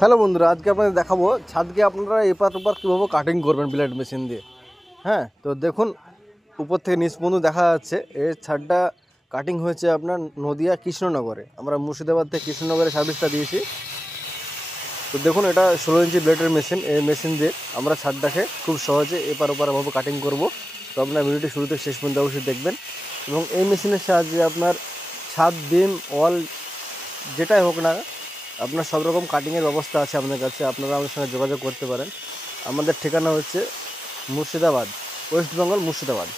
Hello বন্ধুরা, আজকে আপনাদের দেখাবো ছাদকে আপনারা এপার ওপার কীভাবে কাটিং করবেন ব্লেড মেশিন দিয়ে। হ্যাঁ, তো দেখুন উপর থেকে নিচ পর্যন্ত দেখা যাচ্ছে এই ছাদটা কাটিং হয়েছে আপনার নদিয়া কৃষ্ণনগরে। আমরা মুর্শিদাবাদ থেকে কৃষ্ণনগরে সার্ভিসটা দিয়েছি। তো দেখুন এটা 16 ইঞ্চি ব্লেডের মেশিন। এই মেশিন দিয়ে আমরা ছাদটাকে খুব সহজে এপার ওপারভাবে কাটিং করব। তো আপনার ভিডিওটি শুরু থেকে শেষ পর্যন্ত অবশ্যই দেখবেন। এবং এই মেশিনের সাহায্যে আপনার ছাদ, বিম, ওয়াল যেটাই হোক না, আপনার সব রকম কাটিংয়ের ব্যবস্থা আছে আমাদের কাছে। আপনারা আমাদের সঙ্গে যোগাযোগ করতে পারেন। আমাদের ঠিকানা হচ্ছে মুর্শিদাবাদ, ওয়েস্ট বেঙ্গল, মুর্শিদাবাদ।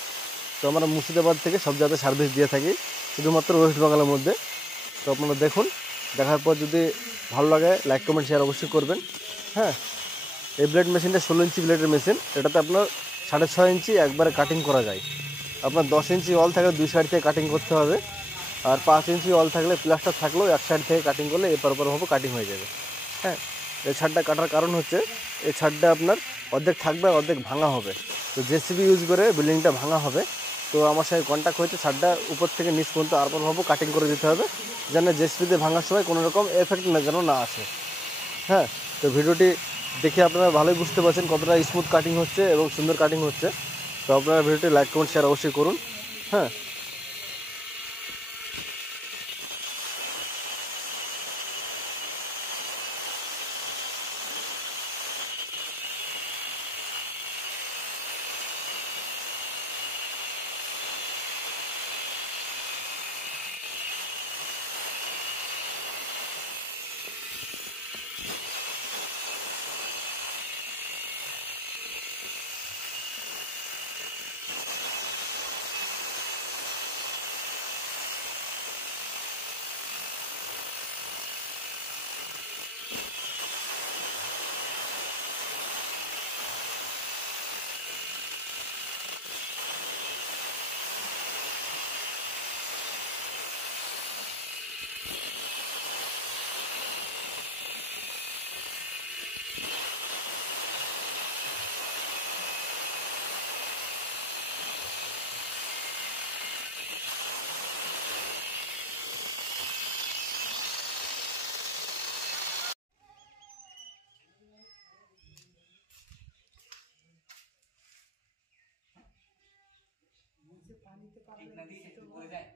তো আমরা মুর্শিদাবাদ থেকে সব জায়গায় সার্ভিস দিয়ে থাকি, শুধুমাত্র ওয়েস্ট বেঙ্গলের মধ্যে। তো আপনারা দেখুন, দেখার পর যদি ভালো লাগে লাইক, কমেন্ট, শেয়ার অবশ্যই করবেন। হ্যাঁ, এই ব্লেড মেশিনটা 16 ইঞ্চি ব্লেডের মেশিন। এটাতে আপনার 6.5 ইঞ্চি একবারে কাটিং করা যায়। আপনার 10 ইঞ্চি ওয়াল থাকলে দুই সাইড থেকে কাটিং করতে হবে, আর 5 ইঞ্চি ওয়াল থাকলে প্লাস্টার থাকলেও এক সাইড থেকে কাটিং করলে এপার ওপারভাবে কাটিং হয়ে যাবে। হ্যাঁ, এই ছাদটা কাটার কারণ হচ্ছে এই ছাদটা আপনার অর্ধেক থাকবে, অর্ধেক ভাঙা হবে। তো জেসিবি ইউজ করে বিল্ডিংটা ভাঙা হবে। তো আমার সঙ্গে কন্ট্যাক্ট হয়েছে ছাদটা উপর থেকে নিচ পর্যন্ত আরপারভাবে কাটিং করে দিতে হবে, যেন জেসিবিতে ভাঙার সময় কোনো রকম এফেক্ট যেন না আসে। হ্যাঁ, তো ভিডিওটি দেখে আপনারা ভালোই বুঝতে পারছেন কতটা স্মুথ কাটিং হচ্ছে এবং সুন্দর কাটিং হচ্ছে। তো আপনারা ভিডিওটি লাইক, কমেন্ট, শেয়ার অবশ্যই করুন। হ্যাঁ, एक नदी से हो जाए।